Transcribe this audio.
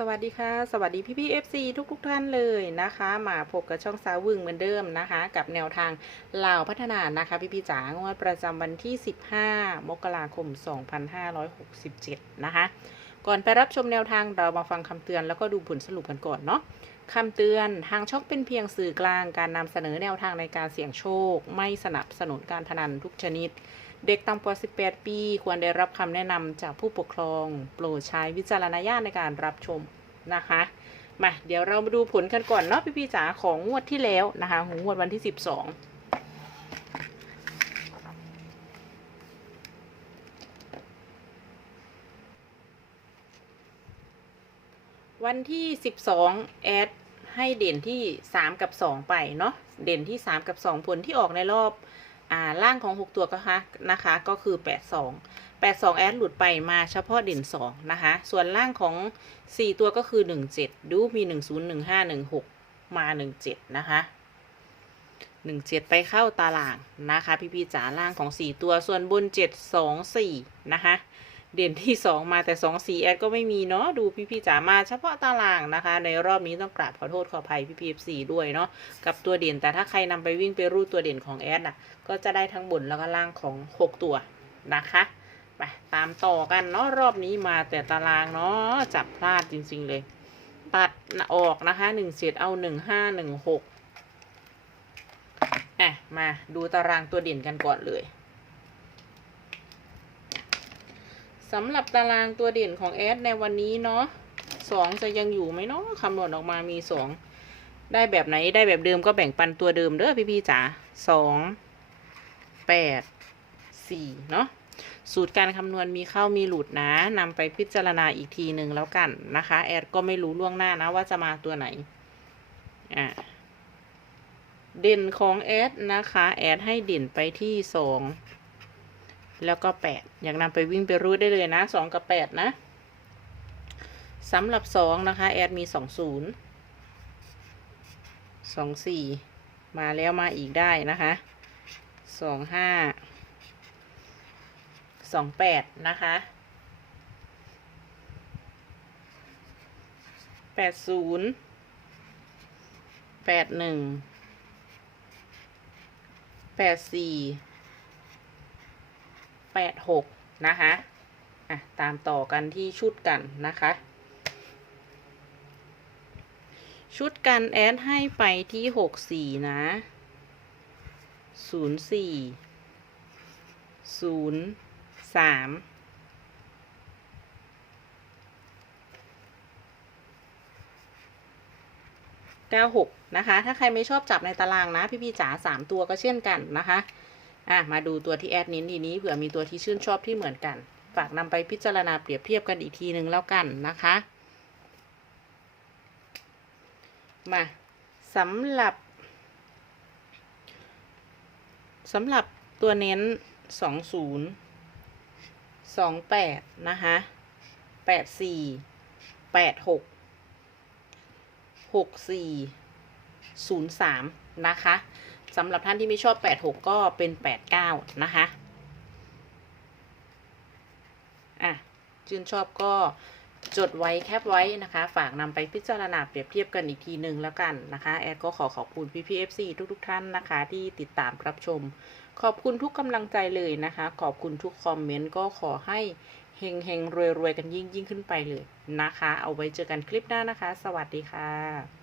สวัสดีค่ะ สวัสดีพี่พี่เอฟซีทุกทุกๆท่านเลยนะคะ มาพบกับช่องสาววึงเหมือนเดิมนะคะ กับแนวทางลาวพัฒนานะคะ พี่พี่จ๋างวดประจำวันที่ 15 มกราคม 2567 นะคะ ก่อนไปรับชมแนวทางเรามาฟังคำเตือนแล้วก็ดูผลสรุปกันก่อนเนาะ คำเตือน ทางช่องเป็นเพียงสื่อกลางการนำเสนอแนวทางในการเสี่ยงโชค ไม่สนับสนุนการพนันทุกชนิด เด็กต่ำกว่า 18 ปี ควรได้รับคำแนะนำจากผู้ปกครอง โปรดใช้วิจารณญาณในการรับชมนะคะ มา เดี๋ยวเรามาดูผลกันก่อนเนาะพี่ๆจ๋าของงวดที่แล้วนะคะของงวดวันที่ 12วันที่ 12 แอด ให้เด่นที่ 3 กับ 2 ไปเนาะเด่นที่ 3 กับ 2 ผลที่ออกในรอบอ่าล่างของ 6 ตัวก็คะนะคะ ก็คือ 82 82 แอดหลุดไปมาเฉพาะเด่น 2 นะคะ ส่วนล่างของ 4 ตัวก็คือ 17 ดูมี 10 15 16 มา 17 นะคะ17ไปเข้าตารางนะคะ พี่ๆจ๋าล่างของ4ตัวส่วนบน7 2 4นะคะ เด่นที่ 2 มาแต่2 4แอดก็ไม่มีเนาะดูพี่ๆจ๋ามาเฉพาะตารางนะคะ ในรอบนี้ต้องกราบขอโทษขออภัยพี่พีเอฟซีด้วยเนาะกับตัวเด่นแต่ถ้าใครนำไปวิ่งไปรูดตัวเด่นของแอดน่ะก็จะได้ทั้งบนแล้วก็ล่างของ 6 ตัวนะคะไปตามต่อกันเนาะรอบนี้มาแต่ตารางเนาะจับพลาดจริงๆเลย ตัดออกนะคะ1 7เอา1 5 1 6อะมาดูตารางตัวเด่นกันก่อนเลย สำหรับตารางตัวเด่นของแอดในวันนี้เนาะสองจะยังอยู่ไหมเนาะคำนวณออกมามีสองได้แบบไหนได้แบบเดิมก็แบ่งปันตัวเดิมเด้อพี่ๆจ๋าสองแปดสี่เนาะสูตรการคำนวณมีเข้ามีหลุดนะนำไปพิจารณาอีกทีหนึ่งแล้วกันนะคะ แอดก็ไม่รู้ล่วงหน้านะว่าจะมาตัวไหนอ่าเด่นของแอดนะคะ แอดให้เด่นไปที่สอง แล้วก็แปดอยากนำไปวิ่งไปรูดได้เลยนะสองกับแปดนะสำหรับสองนะคะ แอดมีสองศูนย์สองสี่มาแล้วมาอีกได้นะคะสองห้าสองแปดนะคะแปดศูนย์ แปดหนึ่งแปดสี่แปดหกนะคะอะตามต่อกันที่ชุดกันนะคะ ชุดกันแอดให้ไปที่หกสี่นะศูนย์สี่ศูนย์สามเก้าหกนะคะ ถ้าใครไม่ชอบจับในตารางนะ พี่ๆจ๋าสามตัวก็เช่นกันนะคะ อะมาดูตัวที่แอดเน้นทีนี้เผื่อมีตัวที่ชื่นชอบที่เหมือนกัน ฝากนำไปพิจารณาเปรียบเทียบกันอีกทีหนึ่งแล้วกันนะคะ มาสำหรับสำหรับตัวเน้นสองศูนย์สองแปดนะคะแปดสี่แปดหกหกสี่ศูนย์สามนะคะ สำหรับท่านที่ไม่ชอบ 86 ก็เป็น 89 นะคะ อะชื่นชอบก็จดไว้แคปไว้นะคะ ฝากนำไปพิจารณาเปรียบเทียบกันอีกทีหนึ่งแล้วกันนะคะ แอดก็ขอขอบคุณพี่พีเอฟซีทุกๆ ท่านนะคะ ที่ติดตามรับชม ขอบคุณทุกกำลังใจเลยนะคะ ขอบคุณทุกคอมเมนต์ก็ขอให้เฮงเฮงรวยรวยกันยิ่งยิ่งขึ้นไปเลยนะคะ เอาไว้เจอกันคลิปหน้านะคะ สวัสดีค่ะ